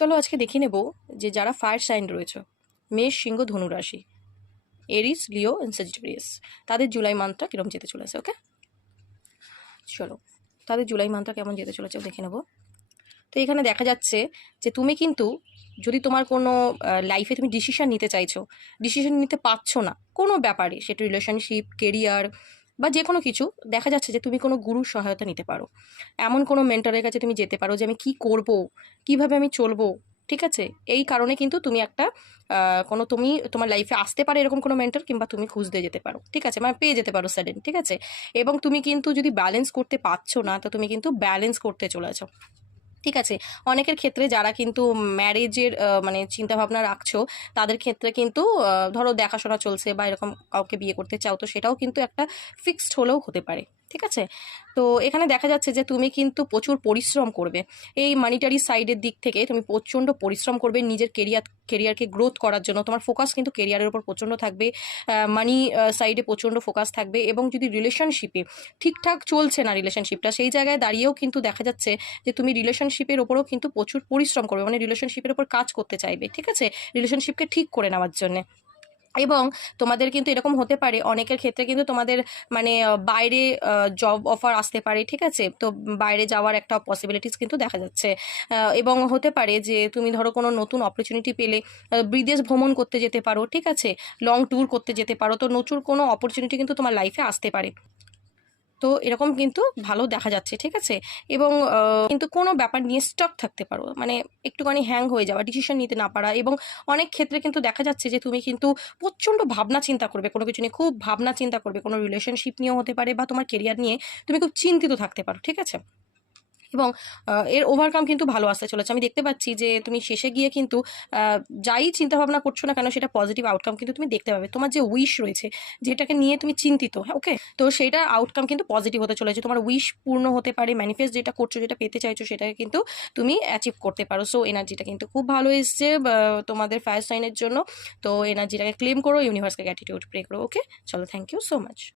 চলো আজকে দেখে নেব যে যারা ফায়ার সাইন রয়েছে, মেষ, সিংহ, ধনু রাশি, এরিস, লিও এন্ড সেজিটেরিয়াস, তাদের জুলাই মান্থটা কিরকম যেতে চলেছে। ওকে, চলো তাদের জুলাই মান্থটা কেমন যেতে চলেছে দেখে নেব। তো এখানে দেখা যাচ্ছে যে তুমি কিন্তু যদি তোমার কোনো লাইফে তুমি ডিসিশন নিতে চাইছো, ডিসিশন নিতে পারছো না কোনো ব্যাপারে, সেটা রিলেশনশিপ, কেরিয়ার বা যে কোনো কিছু, দেখা যাচ্ছে যে তুমি কোনো গুরুর সহায়তা নিতে পারো। এমন কোনো মেন্টরের কাছে তুমি যেতে পারো যে আমি কি করব, কিভাবে আমি চলবো। ঠিক আছে, এই কারণে কিন্তু তুমি একটা কোনো তুমি তোমার লাইফে আসতে পারে এরকম কোনো মেন্টর, কিংবা তুমি খুঁজতে যেতে পারো। ঠিক আছে, মানে পেয়ে যেতে পারো সাডেন। ঠিক আছে, এবং তুমি কিন্তু যদি ব্যালেন্স করতে পারছো না, তো তুমি কিন্তু ব্যালেন্স করতে চলেছো। ঠিক আছে, অনেকের ক্ষেত্রে যারা কিন্তু ম্যারেজের মানে চিন্তাভাবনা রাখছো, তাদের ক্ষেত্রে কিন্তু ধরো দেখাশোনা চলছে বা এরকম কাউকে বিয়ে করতে চাও, তো সেটাও কিন্তু একটা ফিক্সড হলেও হতে পারে। ঠিক আছে, তো এখানে দেখা যাচ্ছে যে তুমি কিন্তু প্রচুর পরিশ্রম করবে। এই মানিটারি সাইডের দিক থেকে তুমি প্রচণ্ড পরিশ্রম করবে নিজের কেরিয়ারকে গ্রোথ করার জন্য। তোমার ফোকাস কিন্তু কেরিয়ারের উপর প্রচণ্ড থাকবে, মানি সাইডে প্রচণ্ড ফোকাস থাকবে। এবং যদি রিলেশনশিপে ঠিকঠাক চলছে না রিলেশনশিপটা, সেই জায়গায় দাঁড়িয়েও কিন্তু দেখা যাচ্ছে যে তুমি রিলেশনশিপের ওপরেও কিন্তু প্রচুর পরিশ্রম করবে, মানে রিলেশনশিপের ওপর কাজ করতে চাইবে। ঠিক আছে, রিলেশনশিপকে ঠিক করে নেওয়ার জন্যে। এবং তোমাদের কিন্তু এরকম হতে পারে, অনেকের ক্ষেত্রে কিন্তু তোমাদের মানে বাইরে জব অফার আসতে পারে। ঠিক আছে, তো বাইরে যাওয়ার একটা পসিবিলিটিস কিন্তু দেখা যাচ্ছে। এবং হতে পারে যে তুমি ধরো কোনো নতুন অপরচুনিটি পেলে বিদেশ ভ্রমণ করতে যেতে পারো। ঠিক আছে, লং ট্যুর করতে যেতে পারো। তো নতুন কোনো অপরচুনিটি কিন্তু তোমার লাইফে আসতে পারে। তো এরকম কিন্তু ভালো দেখা যাচ্ছে। ঠিক আছে, এবং কিন্তু কোনো ব্যাপার নিয়ে স্টক থাকতে পারো, মানে একটুখানি হ্যাং হয়ে যাওয়া, ডিসিশন নিতে না পারা। এবং অনেক ক্ষেত্রে কিন্তু দেখা যাচ্ছে যে তুমি কিন্তু প্রচণ্ড ভাবনা চিন্তা করবে, কোনো কিছু নিয়ে খুব ভাবনা চিন্তা করবে, কোনো রিলেশনশিপ নিয়েও হতে পারে বা তোমার কেরিয়ার নিয়ে তুমি খুব চিন্তিত থাকতে পারো। ঠিক আছে, এবং এর ওভারকাম কিন্তু ভালো আসতে চলেছে। আমি দেখতে পাচ্ছি যে তুমি শেষে গিয়ে কিন্তু যাই চিন্তা ভাবনা করছো না কেন, সেটা পজিটিভ আউটকাম কিন্তু তুমি দেখতে পাবে। তোমার যে উইশ রয়েছে, যেটাকে নিয়ে তুমি চিন্তিত, হ্যাঁ ওকে, তো সেটার আউটকাম কিন্তু পজিটিভ হতে চলেছে। তোমার উইশ পূর্ণ হতে পারে, ম্যানিফেস্ট যেটা করছো, যেটা পেতে চাইছো, সেটাকে কিন্তু তুমি অ্যাচিভ করতে পারো। সো এনার্জিটা কিন্তু খুব ভালো এসছে তোমাদের ফায়ার সাইনের জন্য। তো এনার্জিটাকে ক্লেম করো, ইউনিভার্সকে গ্র্যাটিটিউড প্রে করো। ওকে, চলো, থ্যাংক ইউ সো মাচ।